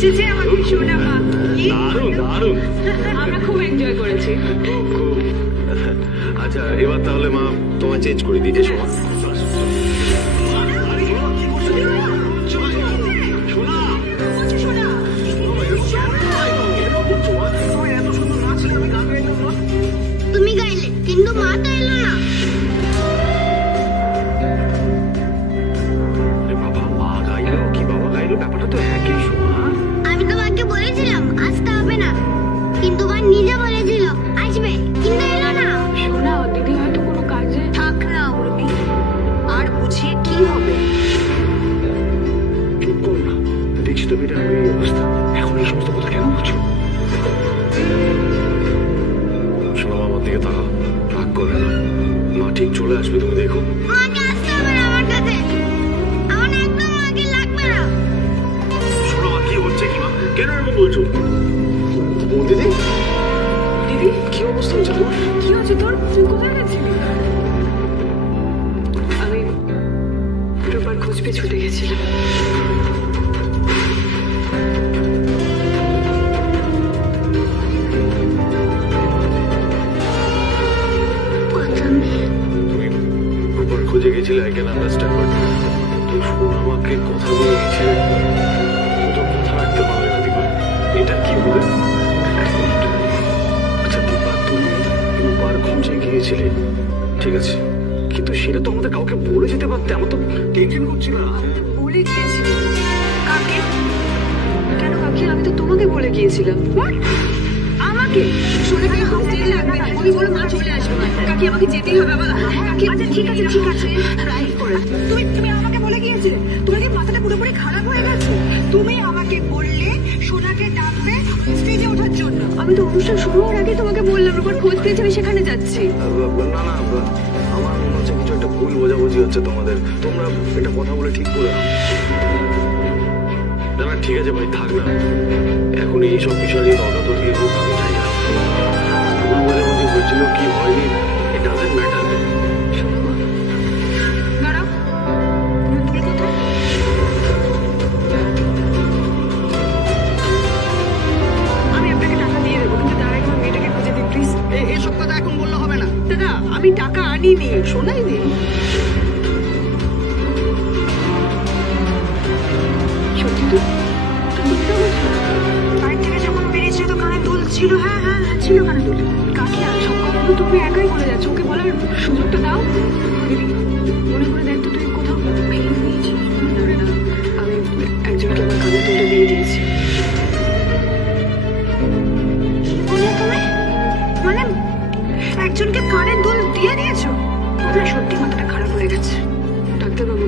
এসেছে আমার সোনা মা। দারুণ দারুণ। আমরা খুব এনজয় করেছি। খুব। আচ্ছা এবার তাহলে মা তোমায় চেঞ্জ করে দিই। এসো মা। তুমি গাইলে কিন্তু মা তো এলো না। বাবা মা গাইলো কি বাবা গাইলো ব্যাপারটা তো একই শোনা। আমি তো মাকে বলেছিলাম আসতে হবে না, কিন্তু মা নিজে বলেছিল আসবে, কিন্তু এলো না। সোনা দিদি হয়তো কোনো কাজে। থাক না উর্মি, আর বুঝিয়ে কি হবে? চুপ করো না, দেখছি তো মেয়েটার ওই অবস্থা। এখন এই সমস্ত কথা কেন বলছো? শোনো আমার দিকে তাকাও, রাগ করবে না, মা ঠিক চলে আসবে, তুমি দেখো। মাকে আসতে হবে না আমার কাছে, আমার একদম মাকে লাগবে না। শোনো মা কি হচ্ছে কি মা, কেন এরকম বলছো? ও দিদি, দিদি কি অবস্থা হচ্ছে তোমার? কি হচ্ছে তোর? তুই কোথায় গেছিলি? আমি রূপার খোঁজ পেয়ে ছুটে গেছিলাম। তুমি রূপার খোঁজে গেছিলে, আই ক্যান আন্ডারস্ট্যান্ড, বাট তুই শোনো আমাকে কথা দিয়ে গেছিলে, তো কথা রাখতে পারলে না দীপা। এটা কি হবে? আচ্ছা দীপা, তুমি রূপার খোঁজে গিয়েছিলে ঠিক আছে, কিন্তু সেটা তো আমাদের কাউকে বলে যেতে পারতে। আমার তো টেনশন করছিল না। বলে গিয়েছিলি? কাকে? কেন কাকে? আমি তো তোমাকে বলে গিয়েছিলাম। আমাকে? সোনাকে আসতে লাগবে না, তুমি বলো মা চলে আসবে। কাকি আমাকে যেতেই হবে আবার। কাকি আচ্ছা ঠিক আছে ঠিক আছে, রাইট করে। তুমি তুমি আমাকে বলে গিয়েছিলে? তোমার কি মাথাটা পুরোপুরি খারাপ হয়ে গেছে? তুমি আমাকে বললে সোনাকে ডাকবে স্টেজে ওঠার জন্য। আমি তো অনুষ্ঠান শুরু হওয়ার আগে তোমাকে বললাম রূপার খোঁজ পেয়েছি, আমি সেখানে যাচ্ছি। না না, আমার মনে হচ্ছে কিছু একটা ভুল বোঝাবুঝি হচ্ছে তোমাদের। তোমরা এটা কথা বলে ঠিক করে নাও। না না ঠিক আছে ভাই, থাক না, এখন এইসব বিষয় নিয়ে তর্কাতর্কি হোক আমি চাই না। ভুল বোঝাবুঝি হয়েছিল কি হয়নি, ইট ডাজন্ট ম্যাটার। দাঁড়াও, তুমি কোথায়? আমি আপনাকে টাকা দিয়ে দেবো, কিন্তু তার আগে আমার মেয়েটাকে খুঁজে দিন প্লিজ। এসব কথা এখন বললে হবে না। দাদা আমি টাকা আনিনি, শোনাই নি। সত্যি তো? তুমি এটা বলছো? বাড়ি থেকে যখন বেরিয়েছিল তো কানে দুল ছিল। হ্যাঁ হ্যাঁ হ্যাঁ ছিল কানে দুল। কাকি আর সব কথা তো তুমি একাই বলে যাচ্ছ, ওকে বলার সুযোগটা দাও। দিদি মনে করে দেখ তো তুই কোথাও ভেঙে দিয়েছিস? না না, আমি একজনকে আমার কানে দুলটা দিয়ে দিয়েছি। বলে তুমি মানে একজনকে কানের দুল দিয়ে দিয়েছো? আপনার সত্যি মাথাটা খারাপ হয়ে গেছে। ডাক্তারবাবু,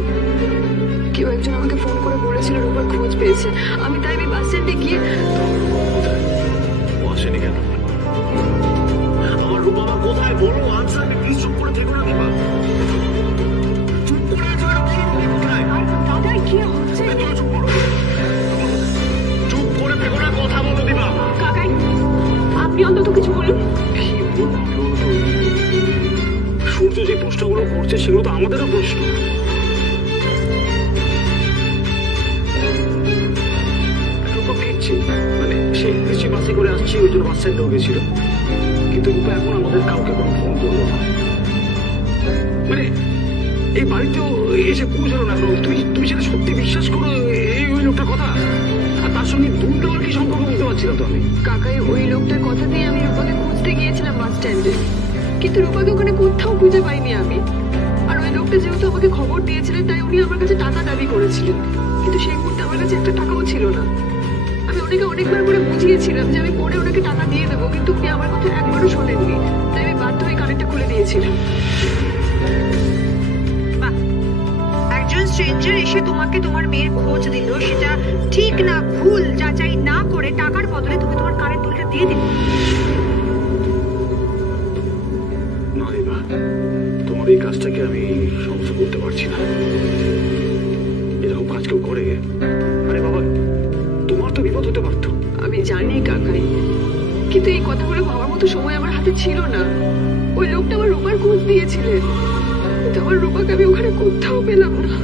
কেউ একজন আমাকে ফোন করে বলেছিল রূপার খোঁজ পেয়েছে। আমি তাই বাস স্ট্যান্ডে গিয়ে। ও আসেনি কেন? আমার রূপা মা কোথায় বলো? Answer me please. চুপ করে থেকো না দীপা, চুপ করে আছো কেন? কোথায়? দাদা কি হচ্ছে? তুমি চুপ করো, চুপ করে থেকো না, কথা বলো দীপা। কাকাই আপনি অন্তত কিছু বলুন। কি বলবো সূর্য যে প্রশ্নগুলো করছে সেগুলো তো আমাদেরও প্রশ্ন। রূপা ফিরছে, মানে সে ইংরেজি বাসে করে আসছে, ওই জন্য বাস স্ট্যান্ডেও গেছিল, কিন্তু রূপা এখন আমাদের কাউকে কোনো ফোন করলো না। মানে এই বাড়িতেও এসে পৌঁছালো না। তুই তুই সেটা সত্যি বিশ্বাস করো এই ওই লোকটার কথা? আর তার সঙ্গে দুধ দেওয়ার কি সম্পর্ক বুঝতে পারছিলাম তো আমি। কাকাই ওই লোকটার কথা দিয়ে আমি রূপাকে খুঁজতে গিয়েছিলাম বাস স্ট্যান্ডে, কিন্তু রূপাকে ওখানে কোথাও খুঁজে পাইনি আমি। আর ওই লোকটা যেহেতু আমাকে খবর দিয়েছিলেন তাই উনি আমার কাছে টাকা দাবি করেছিলেন, কিন্তু সেই মুহূর্তে আমার কাছে একটা টাকাও ছিল না। আমি ওনাকে অনেকবার করে বুঝিয়েছিলাম যে আমি পরে ওনাকে টাকা দিয়ে দেবো, কিন্তু উনি আমার কথা একবারও শোনেননি। তাই আমি বাধ্য হয়ে কানেরটা খুলে দিয়েছিলাম। একজন স্ট্রেঞ্জার এসে তোমাকে তোমার মেয়ের খোঁজ দিল, সেটা ঠিক না ভুল যাচাই না করে টাকার বদলে তুমি তোমার কানের দুলটা দিয়ে দিলে। না দীপা, তোমার এই কাজটাকে আমি সমস্ত করতে পারছি না। এরকম কাজ কেউ করে? আরে বাবা, তোমার তো বিপদ হতে পারতো। আমি জানি কাকাই, কিন্তু এই কথাগুলো ভাবার মতো সময় আমার হাতে ছিল না। ওই লোকটা আমার রূপার খোঁজ দিয়েছিলেন, কিন্তু আমার রূপাকে আমি ওখানে কোথাও পেলাম না।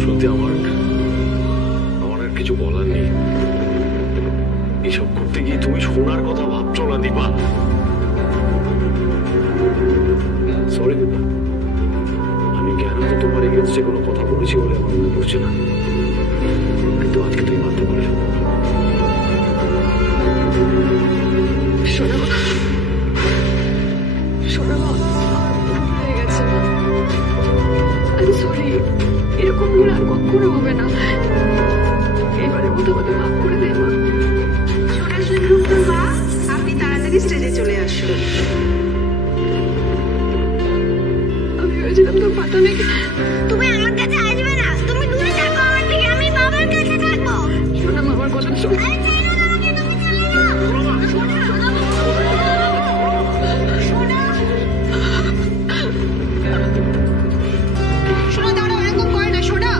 শোনো যে আমার আর কিছু বলার নেই। এসব করতে গিয়ে তুমি শোনার কথা ভাবছো না দীপা। সরি দীপা, আমি কেন তো তোমার এগেন্সে কোনো কথা বলেছি বলে আমার মনে পড়ছে না, কিন্তু আজকে তুমি মানতে পারছো। শোনো শোনো ভুল হয়ে গেছে। আমি সরি, এরকম ভুল আর কখনো হবে না। এবারে মতো আমাকে মাফ করে দে মা। সোনাঝুরি গ্রুপের মা, আপনি তাড়াতাড়ি স্টেজে চলে আসুন। আমি ভেবেছিলাম তোর পাতা নেই। তুমি আমার কাছে আসবে না, তুমি দূরে থাকো আমার থেকে, আমি বাবার কাছে থাকবো। শোনো মা, আমার কথা শোনো। আরে ছেড়ো না আমাকে, তুমি চলে যাও। সোনা দাঁড়াও, এরকম করে না সোনা।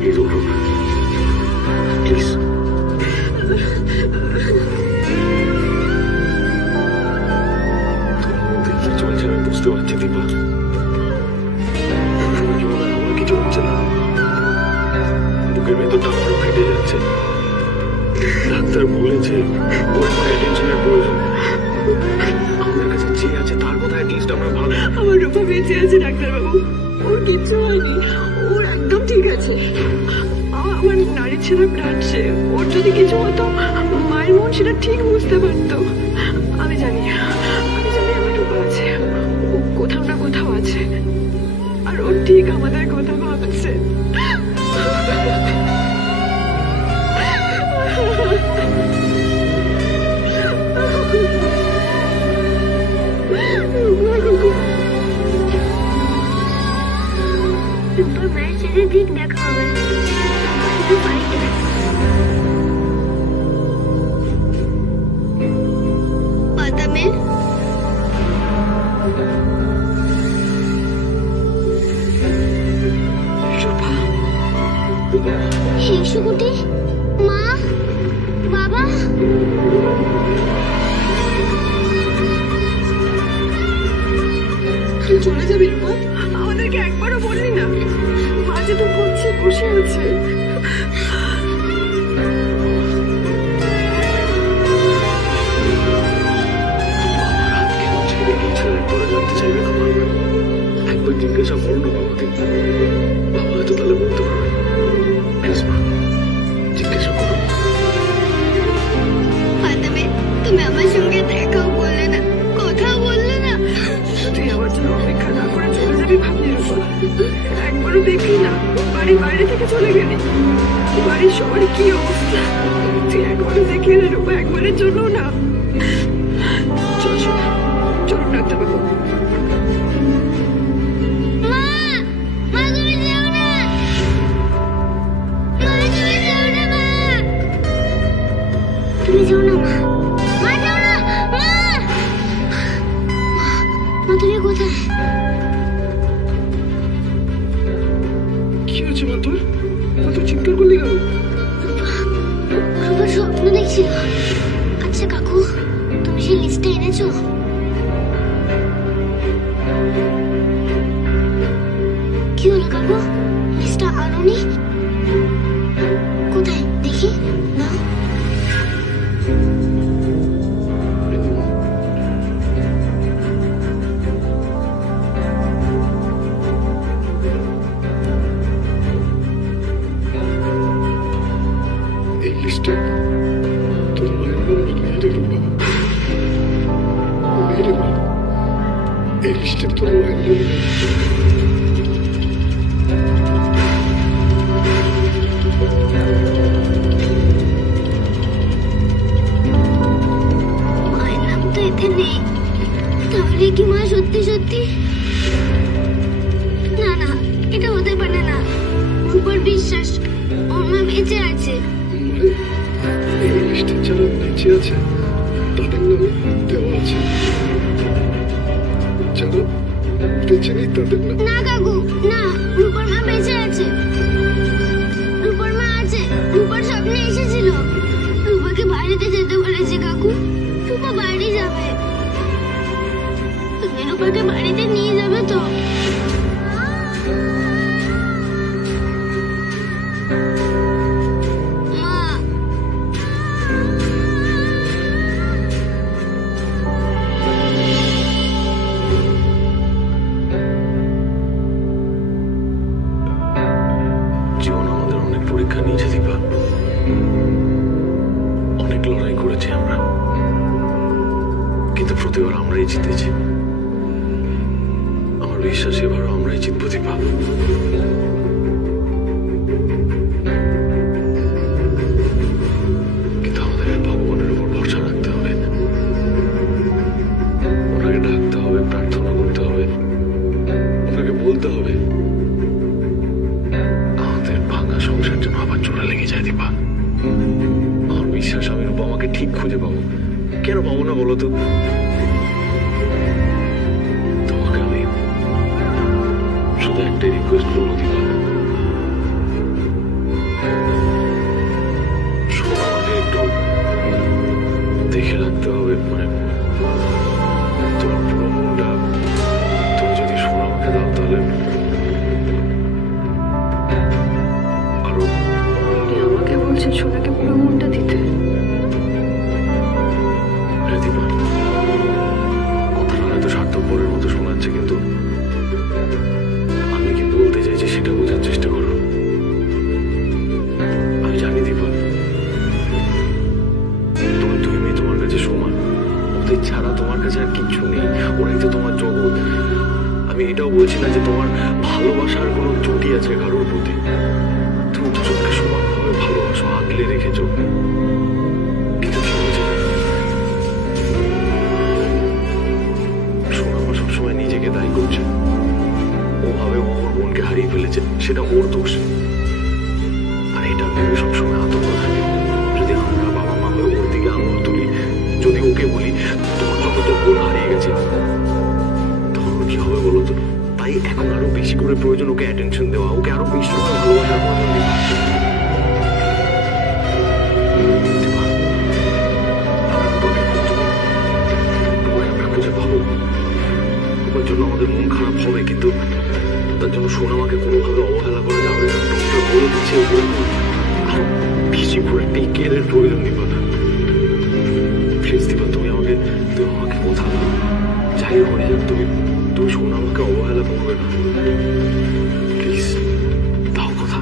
প্লিজ ওঠো, প্লিজ। তোমার মধ্যে কি চলছে আমি বুঝতে পারছি দীপা। আমার জীবনে আমার কিছু হচ্ছে না, বুকের ভেতরটা বড় ফেটে যাচ্ছে। ডাক্তার বলেছে ওর অ্যাটেনশনের প্রয়োজন। আমাদের কাছে যে আছে তার কথা অ্যাটলিস্ট আমরা ভালো। আমার রূপা বেঁচে আছে ডাক্তারবাবু, ওর কিচ্ছু হয়নি, ওর একদম ঠিক আছে। আমার নারী ছেলে প্রাণ সে, ওর যদি কিছু হতো মায়ের মন সেটা ঠিক বুঝতে পারতো। আমি জানি আমার রূপা আছে, ও কোথাও না কোথাও আছে, আর ও ঠিক আমাদের কথা ভাবছে। রূপা মায়ের সাথে ঠিক দেখা হবে। শুধু বাড়িতে বাদামে রূপা, শিশুকুটি, মা, বাবা, তুই চলে যাবি রূপা? আমাদেরকে একবারও বললি না। মাঝে তো করছে, বসে আছে। আমার হাত কেন ছেড়ে গিয়েছিল একবার জানতে চাইবে না? একবার জিজ্ঞাসা করো না বাবাকে, বাবা হয়তো তাহলে বলতে পারবে। প্লিজ মা, জিজ্ঞাসা করো। বাদামে তুমি আমার সঙ্গে দেখাও করলে না, কথাও বললে না। তুই আমার জন্য অপেক্ষা না করে চলে যাবি ভাবলি রূপা? একবারও দেখলি না, বাড়ির বাইরে থেকে চলে গেলি। বাড়ির সবার কি অবস্থা তুই একবারও দেখলি না রূপা? একবারের জন্য না। চল শোনা, চল ডাক্তারবাবু। মা, মা তুমি যেও না, মা তুমি যেও না, মা তুমি যেও না, মা, মা যেও না, মা, মা তুমি কোথায়? কি হয়েছে মা তোর? মা তোর চিৎকার করলি কেন? রূপা স্বপ্ন দেখছিল। আচ্ছা কাকু, তুমি সেই লিস্টটা এনেছো? কি হলো কাকু, লিস্টটা আনোনি? কোথায় দেখি না। এই লিস্টে তোর মায়ের নাম মেয়েরে রূপা, মেয়েরে মা। এই লিস্টে তোর মায়ের নাম মায়ের নাম তো এতে নেই, তাহলে কি মা সত্যি সত্যি? না না, এটা হতে পারে না। রূপার বিশ্বাস ওর মা বেঁচে আছে। মানে এই লিস্টে যারা বেঁচে আছে তাদের নামে দেওয়া আছে, যারা বেঁচে নেই তাদের নাম। না কাকু, না, রূপার মা বেঁচে আছে। রূপার মা আছে, রূপার স্বপ্নে এসেছিল। রূপাকে অনেক লড়াই করেছি আমরা, কিন্তু প্রতিবার আমরাই জিতেছি। আমার বিশ্বাস এবারও আমরাই জিতবো দীপা। কিন্তু আমাদের ভগবানের উপর ভরসা রাখতে হবে, ওনাকে ডাকতে হবে, প্রার্থনা করতে হবে, ওনাকে বলতে হবে আমাদের ভাঙা সংসার যেন আবার জোড়া লেগে যায় দীপা। আমার বিশ্বাস আমি রূপা আমাকে ঠিক খুঁজে পাবো। কেন পাবো না বলো তো? তোমাকে আমি শুধু একটাই রিকোয়েস্ট করবো দীপা, শোনো, আমাকে একটু দেখে রাখতে হবে। মানে তোমার পুরো মনটা তুমি যদি শোনো আমাকে দাও তাহলে আরো। আপনি আমাকে বলছেন সোনাকে পুরো মনটা দিতে? হ্যাঁ দীপা, কথাটা হয়তো স্বার্থপরের মতো শোনাচ্ছে, কিন্তু আমি কি বলতে চাইছি সেটা বোঝার চেষ্টা করো। আমি জানি দীপা, তোমার দুই মেয়ে তোমার কাছে সমান, ওদের ছাড়া তোমার কাছে আর কিচ্ছু নেই, ওরাই তো তোমার জগৎ। আমি এটাও বলছি না যে তোমার ভালোবাসার কোনো ত্রুটি আছে কারোর প্রতি। তুমি দুজনকে সমানভাবে ভালোবাসো, আগলে রেখেছো। কিন্তু কি হয়েছে জানো? সোনামা সবসময় নিজেকে দায়ী করছে। ও ভাবে ও ওর বোনকে হারিয়ে ফেলেছে, সেটা ওর দোষ। আর এটা ভেবে সবসময় আতঙ্ক থাকে, যদি আমরা বাবা মা হয়ে ওর দিকে আঙুল তুলি, যদি ওকে বলি তোমার জন্য তোর বোন হারিয়ে গেছে, তখন ওর কি হবে বলো তো? তাই এখন আরো বেশি করে প্রয়োজন ওকে অ্যাটেনশন দেওয়া, ওকে আরো বেশি করে ভালোবাসার প্রয়োজন দেওয়া। দীপা, আমরা রূপাকে খুঁজবো, রূপাকে আমরা খুঁজে পাবো। রূপার জন্য আমাদের মন খারাপ হবে, কিন্তু তার জন্য সোনামাকে কোনোভাবে অবহেলা করা যাবে না। ডক্টর বলে দিচ্ছে ওগুলো আরো বেশি করে টেক কেয়ারের প্রয়োজন। দীপা প্লিজ, দীপা তুমি আমাকে কথা দাও, যাই হয়ে যাক তুমি সোনামাকে অবহেলা করবে না, প্লিজ দাও কথা।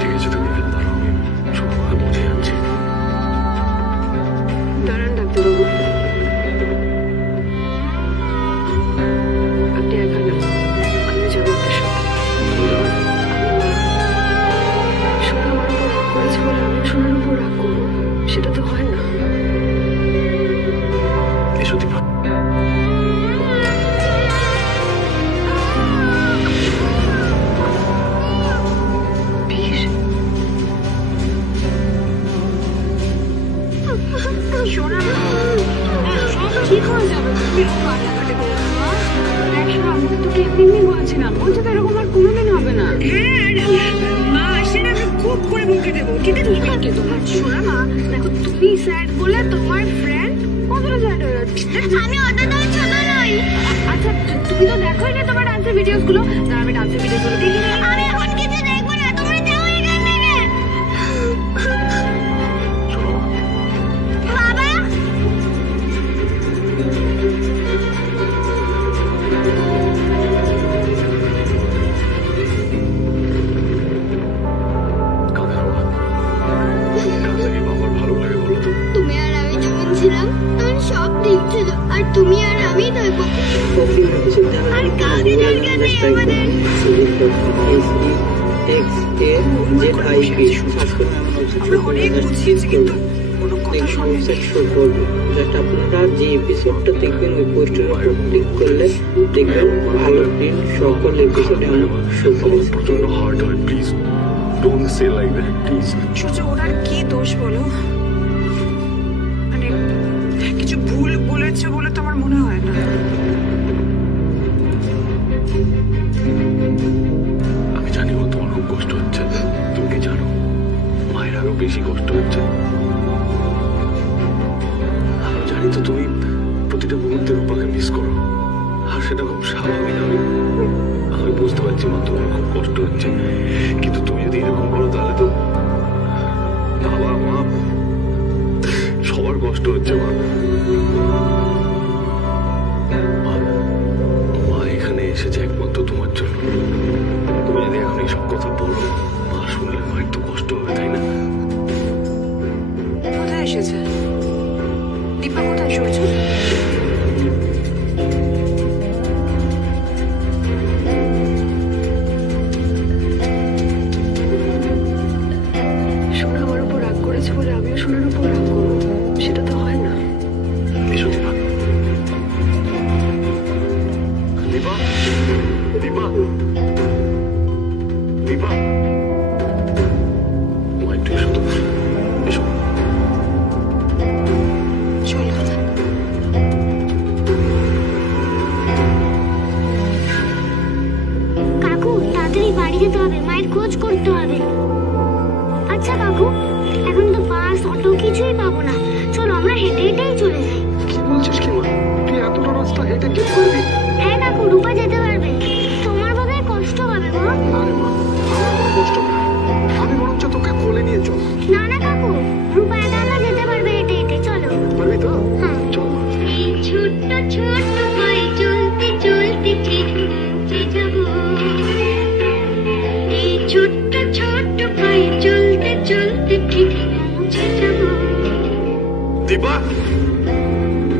ঠিক আছে, তুমি এখানে দাঁড়াও, আমি সোনামাকে বুঝে যাচ্ছি। দাঁড়ান ডাক্তারবাবু, আপনি একা না, আমি যাবো আপনার সাথে। সোনা আমার উপর রাগ করেছে বলে আমি সোনার উপর রাগ করবো, সেটা তো হয় না। এসো দীপা। বীর, সোনা সব ঠিক হয়ে যাবে, তুমি এরকম কান্নাকাটি করো না, মা। দেখ সোনা, আমি তো তোকে এমনি বলছিলাম, বলছে তো এরকম আর কোনোদিন হবে না। হ্যাঁ মা সেটা আমি খুব করে বকে দেবো, ঠিক আছে? কে তোমার? শোনা মা, দেখো তুমি স্যাড বলে তোমার ফ্রেন্ড কতটা স্যাড হয়ে যাচ্ছে? আমি অতটাও ছোট নই। আচ্ছা, তুমি তো দেখোই না তোমার ডান্সের ভিডিওস গুলো। দাঁড়া, আমি ডান্সের ভিডিওস গুলো দেখি। আমি এখন কিছু দেখবো না, তোমরা যাও এখান থেকে। সোনামা, বাবা, কাঁদো না। কাঁদলে কি বাবার ভালো লাগে বলো তো? তুমি আর আমি যখন ছিলাম তখন সব ঠিক ছিল, আর তুমি আর আমি থাকবো। আর কাউকে দরকার নেই আমাদের। আমরা অনেক বুঝিয়েছি, কিন্তু কোনো কথা শুনে আপনারা যে এপিসোডটা দেখবেন ওই পোস্টের উপর ক্লিক করলে দেখবেন ভালো প্রিন্ট সকল এপিসোডে আমরা শো আমার প্রচন্ড হার্ট হয়, please don't say like that, please. Surya ওনার কি দোষ বলো? মানে কিছু ভুল বলেছে বলে তো আমার মনে হয় না। আমি জানি ও তোমার খুব কষ্ট হচ্ছে, তুমি কি জানো মায়ের আরো বেশি কষ্ট হচ্ছে। আমি জানি তো তুমি প্রতিটা মুহূর্তে রূপাকে মিস করো, আর সেটা খুব স্বাভাবিক। আমি বুঝতে পারছি মা, তোমার খুব কষ্ট হচ্ছে, কিন্তু তুমি যদি এরকম করো তাহলে তো বাবা মা সবার কষ্ট হচ্ছে। মা, মা বলো, মা শুনলে মায়ের তো কষ্ট হবে, তাই না? কোথায় এসেছে দীপা? কোথায় শুয়েছ? সোনা আমার উপর রাগ করেছে বলে আমিও সোনার উপর রাগ করবো, সেটা তো হয় না। এসো দীপা। দীপা, দীপা, দীপা, মা একটু এসো তো, এসো। চলো। কাকু তাড়াতাড়ি বাড়ি যেতে হবে, মায়ের খোঁজ করতে হবে। আচ্ছা কাকু, এখন তো বাস অটো কিছুই পাবো না, চলো আমরা হেঁটে হেঁটেই চলে যাই। কি বলছিস কি মা? তুই এতটা রাস্তা হেঁটে যেতে পারবি? হ্যাঁ কাকু, রূপা যেতে পারবে, তোমার বোধহয় কষ্ট হবে গো। আরে মা, আমার কোনো কষ্ট নেই, আমি বরঞ্চ তোকে কোলে নিয়ে চল। না না কাকু, রূপা একা একা যেতে পারবে হেঁটে হেঁটে, চলো। পারবি তো? হ্যাঁ। চল মা। এই ছোট্ট ছোট্ট পায়ে চলতে চলতে ঠিক পৌঁছে যাব। এই ছোট্ট ছোট্ট পায়ে চলতে চলতে ঠিক পৌঁছে যাব। দীপা,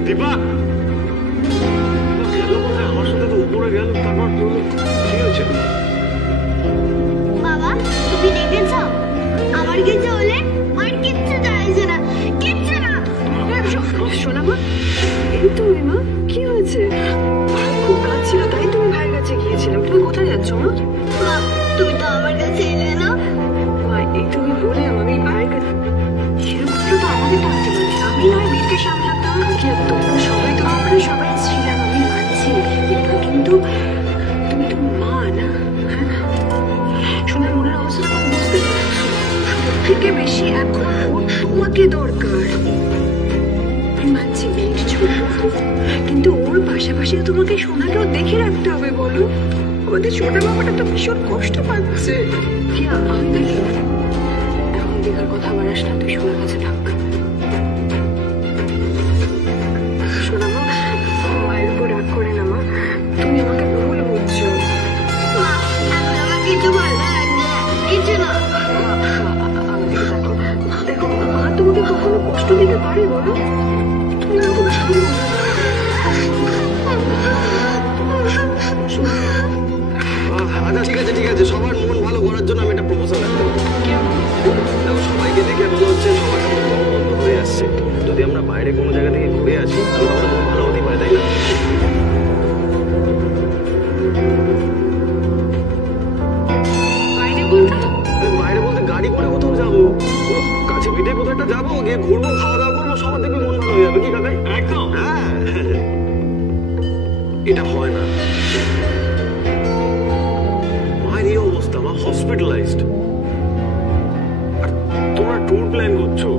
দীপা, গেল কোথায়? আমার সাথে তো উপরে গেল, তারপর বললো কি হয়েছে? বাবা তুমি দেখেছো আমার কিছু হলে মায়ের কিচ্ছু চাইছে না, কিচ্ছু না। শোনা মা, এই তো মা, কি হয়েছে? ভাই খুব কাঁদছিল, তাই তুমি ভাইয়ের কাছে গিয়েছিলাম। তুমি কোথায় যাচ্ছ মা? মা তুমি তো আমার কাছে এলে না। মা এই তুমি বললাম আমি ভাইয়ের কাছে, সেরকম তো আমাকে ডাকতে পারি, আমি নয় মেয়েকে সামলাতাম। আজকে তোমরা সবাই তো, আমরা সবাই ছিলাম, আমি মানছি, কিন্তু তুমি তো মা না? হ্যাঁ, সোনার মনের অবস্থাটা আমি বুঝতে পারছি। সব থেকে বেশি এখন ওর তোমাকে দরকার। আমি মানছি মেয়ের ছোট, কিন্তু ওর পাশাপাশি তোমাকে সোনাকেও দেখে রাখতে হবে। বলো, আমাদের ছোট বাবাটা তো ভীষণ কষ্ট পাচ্ছে। কি আমি দেখি এখন দেখার কথা বাড়াস না, তুই সোনার কাছে থাক। সোনা মা, মায়ের উপর রাগ করে না মা, তুমি আমাকে ভুল বুঝছো। মা এখন আমার কিছু ভালো লাগছে না, কিছু না। দেখো মা তোমাকে কখনো কষ্ট দিতে পারে বলো? তুমি এরকম ছিল না। আচ্ছা ঠিক আছে, ঠিক আছে, সবার মন ভালো করার জন্য আমি একটা প্রপোজাল রাখবো। দেখো সবাইকে দেখে মনে হচ্ছে সবার কেমন দম বন্ধ হয়ে আসছে। যদি আমরা বাইরে কোনো জায়গা থেকে ঘুরে আসি তাহলে আমাদের মন ভালো হতেই পারে, তাই না? বাইরে বলতে বাইরে বলতে গাড়ি করে কোথাও যাবো, কাছে পিঠে কোথাও একটা যাবো, গিয়ে ঘুরবো, খাওয়া দাওয়া করবো, সবার দেখবি মন ভালো হয়ে যাবে। কি কাকাই? একদম। হ্যাঁ, এটা হয় না। মায়ের এই অবস্থা, মা হসপিটালাইজড, আর তোমরা ট্যুর প্ল্যান করছো।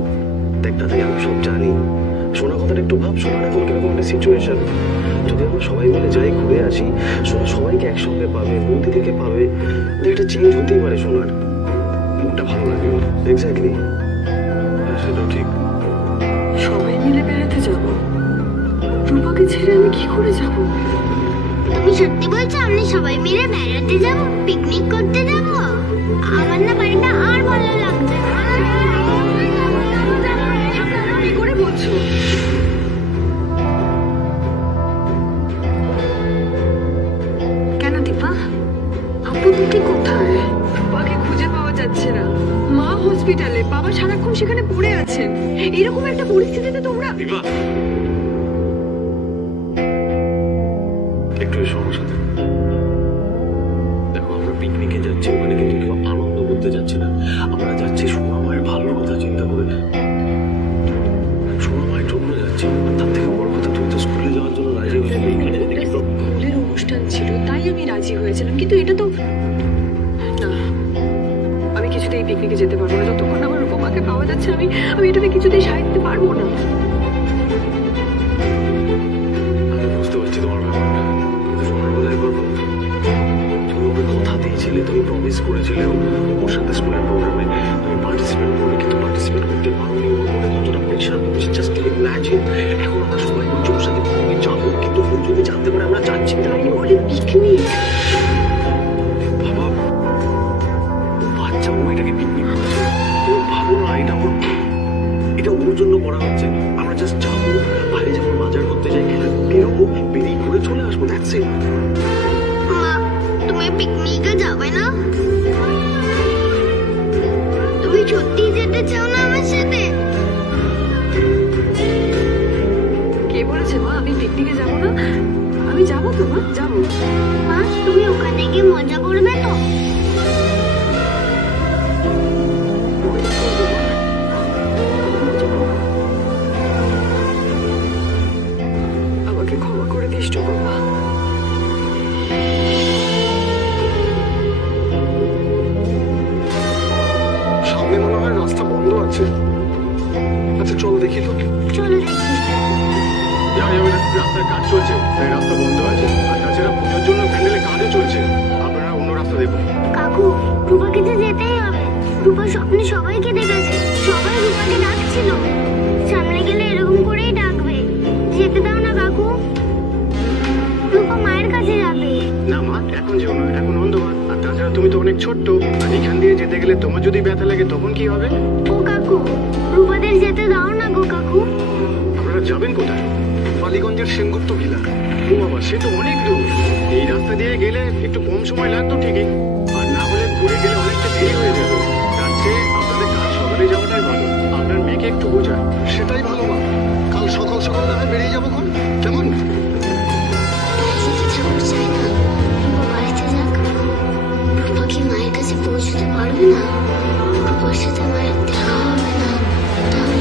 দেখ দাদা, আমি সব জানি, শোনা কথাটা একটু ভাব। শোনার এখন কিরকম একটা সিচুয়েশন, যদি আমরা সবাই মিলে যাই ঘুরে আসি, শোনা সবাইকে একসঙ্গে পাবে, বৌদিদেরকে পাবে, একটা চেঞ্জ হতেই পারে, শোনার মনটা ভালো লাগবে। এক্স্যাক্টলি, সেটাও ঠিক। সবাই মিলে বেড়াতে যাব? রূপাকে ছেড়ে আমি কি করে যাব? তুমি সত্যি বলছো আমরা সবাই মিলে বেড়াতে যাব, পিকনিক করতে যাব? আমার না বাড়িটা আর ভালো লাগছে না। কি করে বলছো? কেন দীপা, আপু দিদি কোথায়? রূপাকে খুঁজে পাওয়া যাচ্ছে না, মা হসপিটালে, বাবা সারাক্ষণ সেখানে পড়ে আছেন। এরকম একটা পরিস্থিতিতে তোমরা দিবা, একটু এসো আমার সাথে। দেখো আমরা পিকনিকে যাচ্ছি, ওখানে কিন্তু কেউ আনন্দ করতে যাচ্ছি না, আমরা যাচ্ছি সোনা মায়ের ভালোর কথা চিন্তা করে। সোনা মায়ের জন্য যাচ্ছি, আর তার থেকে বড় কথা, তুই তো স্কুলে যাওয়ার জন্য রাজি হয়েছিলি। এখানে যদি একটু ফুলের অনুষ্ঠান ছিল তাই আমি রাজি হয়েছিলাম, কিন্তু এটা তো না, আমি কিছুতেই পিকনিকে যেতে পারবো না যতক্ষণ আমার রূপমাকে পাওয়া যাচ্ছে। আমি এটাতে কিছুতেই সাহায্য দিতে পারবো না। আমি বুঝতে পারছি তোমার ব্যাপারটা, কিন্তু সোনার কথা একবার বলো, তুমি ওকে কথা দিয়েছিলে, তুমি প্রমিস করেছিলে ওর সাথে স্কুলের প্রোগ্রামে তুমি পার্টিসিপেট করবে, কিন্তু পার্টিসিপেট করতে পারোনি। ওর মনে কতটা প্রেশার হচ্ছে, জাস্ট ইম্যাজিন। এখন আমরা সবাই বলছি ওর সাথে পিকনিক যাবো, কিন্তু ও যদি জানতে পারে আমরা যাচ্ছি, তাহলে আমি বলি পিকনিক, বাবা, ও জন্য করা হচ্ছে। আমরা জাস্ট যাবো, বাইরে যেমন বাজার করতে যাই, বেরোবো, বেরিয়ে ঘুরে চলে আসবো, দ্যাটস ইট। মা তুমি পিকনিকে যাবে না? তুমি সত্যি যেতে চাও না আমার সাথে? কে বলেছে মা আমি পিকনিকে যাবো না? আমি যাবো তো মা, যাবো। মা তুমি ওখানে গিয়ে মজা করবে তো? আমাকে ক্ষমা করে দিস তো বাবা। সামনে মনে হয় রাস্তা বন্ধ আছে। আচ্ছা চল দেখি তো। চলো দেখি। যাওয়া যাবে না, রাস্তার কাজ চলছে তাই রাস্তা বন্ধ আছে। আর তাছাড়া পুজোর জন্য প্যান্ডেলে কাজও চলছে, আপনারা অন্য রাস্তা দেখুন। কাকু রূপাকে তো যেতেই হবে। রূপা স্বপ্নে সবাইকে দেখেছে, সবাই রূপাকে ডাকছিল। সামনে গেলে এরকম করেই ডাকবে। যেতে দাও না কাকু, রূপা মায়ের কাছে যাবে। না মা, এখন যেও না, এখন অন্ধকার। আর তাছাড়া তুমি তো অনেক ছোট্ট, আর এখান দিয়ে যেতে গেলে তোমার যদি ব্যথা লাগে তখন কি হবে? ও কাকু রূপাদের যেতে দাও না গো কাকু। আপনারা যাবেন কোথায়? বালিগঞ্জের সেনগুপ্ত ভিলা। ও বাবা, সে তো অনেক দূর। এই রাস্তা দিয়ে গেলে একটু কম সময় লাগতো ঠিকই, আর না হলে ঘুরে গেলে অনেকটা দেরি হয়ে যাবে। তার চেয়ে আপনাদের কাল সকালে যাওয়াটাই ভালো। আপনার মেয়েকে একটু বোঝায়। সেটাই ভালো মা, কাল সকাল সকাল না হয় বেরিয়ে যাবো। কেমন? ঠাকুর চাই না রূপা বাড়িতে যাক। রূপা কি মায়ের কাছে পৌঁছতে পারবে না? রূপার সাথে মায়ের দেখা হবে না, তাহলে